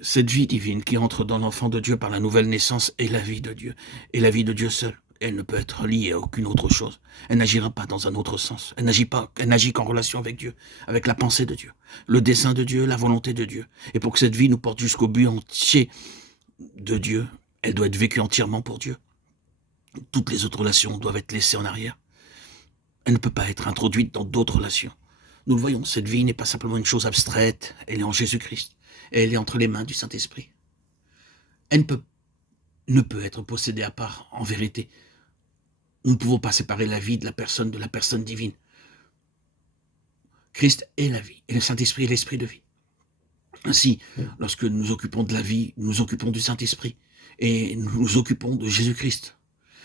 Cette vie divine qui entre dans l'enfant de Dieu par la nouvelle naissance est la vie de Dieu, et la vie de Dieu seule. Elle ne peut être liée à aucune autre chose. Elle n'agira pas dans un autre sens. Elle n'agit qu'en relation avec Dieu, avec la pensée de Dieu, le dessein de Dieu, la volonté de Dieu. Et pour que cette vie nous porte jusqu'au but entier de Dieu, elle doit être vécue entièrement pour Dieu. Toutes les autres relations doivent être laissées en arrière. Elle ne peut pas être introduite dans d'autres relations. Nous le voyons, cette vie n'est pas simplement une chose abstraite, elle est en Jésus-Christ. Et elle est entre les mains du Saint-Esprit. Elle ne peut être possédée à part, en vérité. Nous ne pouvons pas séparer la vie de la personne divine. Christ est la vie, et le Saint-Esprit est l'esprit de vie. Ainsi, lorsque nous nous occupons de la vie, nous nous occupons du Saint-Esprit, et nous nous occupons de Jésus-Christ.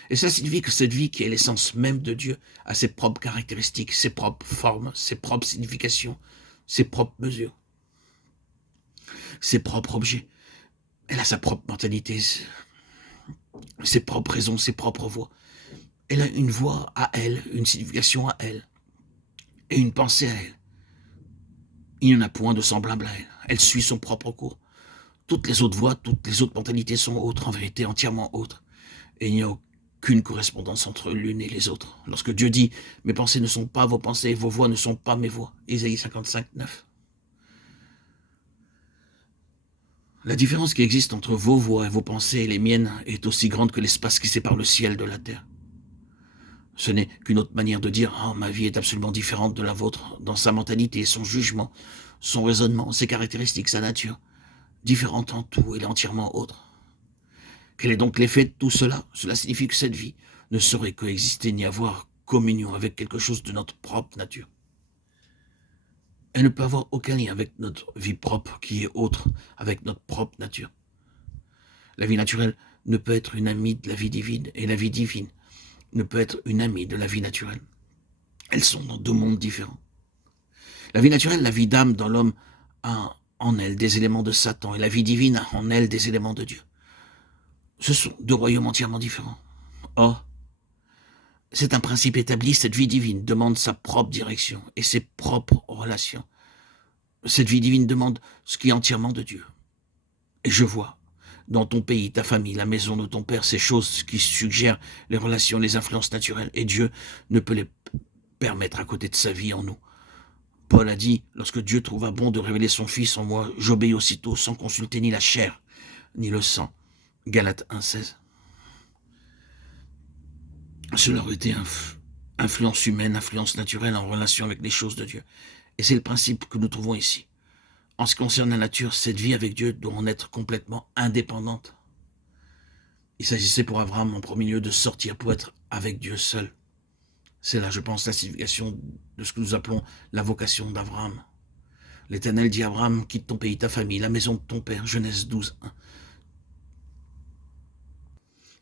Et cela signifie que cette vie, qui est l'essence même de Dieu, a ses propres caractéristiques, ses propres formes, ses propres significations, ses propres mesures, ses propres objets. Elle a sa propre mentalité, ses propres raisons, ses propres voies. Elle a une voix à elle, une signification à elle, et une pensée à elle. Il n'y en a point de semblable à elle. Elle suit son propre cours. Toutes les autres voix, toutes les autres mentalités sont autres, en vérité entièrement autres. Et il n'y a aucune correspondance entre l'une et les autres. Lorsque Dieu dit « Mes pensées ne sont pas vos pensées, vos voix ne sont pas mes voix », Ésaïe 55, 9. La différence qui existe entre vos voix et vos pensées et les miennes est aussi grande que l'espace qui sépare le ciel de la terre. Ce n'est qu'une autre manière de dire « Oh, ma vie est absolument différente de la vôtre dans sa mentalité, son jugement, son raisonnement, ses caractéristiques, sa nature. Différente en tout, elle est entièrement autre. » Quel est donc l'effet de tout cela? Cela signifie que cette vie ne saurait coexister ni avoir communion avec quelque chose de notre propre nature. Elle ne peut avoir aucun lien avec notre vie propre qui est autre, avec notre propre nature. La vie naturelle ne peut être une amie de la vie divine, et la vie divine ne peut être une amie de la vie naturelle. Elles sont dans deux mondes différents. La vie naturelle, la vie d'âme dans l'homme, a en elle des éléments de Satan, et la vie divine a en elle des éléments de Dieu. Ce sont deux royaumes entièrement différents. Or, c'est un principe établi, cette vie divine demande sa propre direction et ses propres relations. Cette vie divine demande ce qui est entièrement de Dieu. Et je vois, dans ton pays, ta famille, la maison de ton père, ces choses qui suggèrent les relations, les influences naturelles, et Dieu ne peut les permettre à côté de sa vie en nous. Paul a dit, lorsque Dieu trouva bon de révéler son Fils en moi, j'obéis aussitôt sans consulter ni la chair, ni le sang. Galates 1,16. Cela aurait été influence humaine, influence naturelle en relation avec les choses de Dieu. Et c'est le principe que nous trouvons ici. En ce qui concerne la nature, cette vie avec Dieu doit en être complètement indépendante. Il s'agissait pour Abraham en premier lieu de sortir pour être avec Dieu seul. C'est là, je pense, la signification de ce que nous appelons la vocation d'Abraham. L'Éternel dit à Abraham, quitte ton pays, ta famille, la maison de ton père, Genèse 12, 1.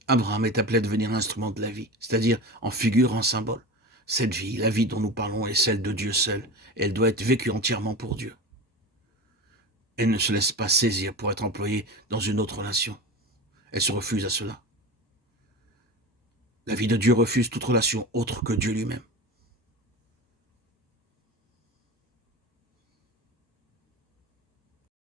Abraham est appelé à devenir l'instrument de la vie, c'est-à-dire en figure, en symbole. Cette vie, la vie dont nous parlons, est celle de Dieu seul. Elle doit être vécue entièrement pour Dieu. Elle ne se laisse pas saisir pour être employée dans une autre relation. Elle se refuse à cela. La vie de Dieu refuse toute relation autre que Dieu lui-même.